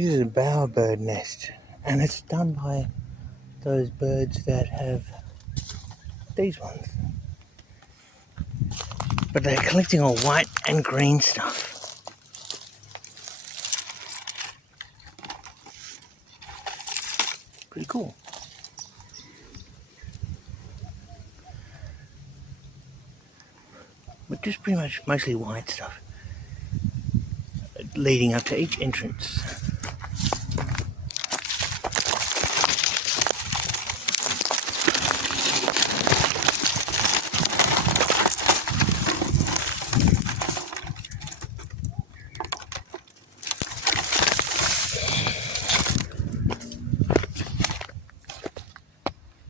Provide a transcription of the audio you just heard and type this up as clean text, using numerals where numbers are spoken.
This is a bowerbird nest, and it's done by those birds that have these ones. But they're collecting all white and green stuff. Pretty cool. But just pretty much mostly white stuff leading up to each entrance.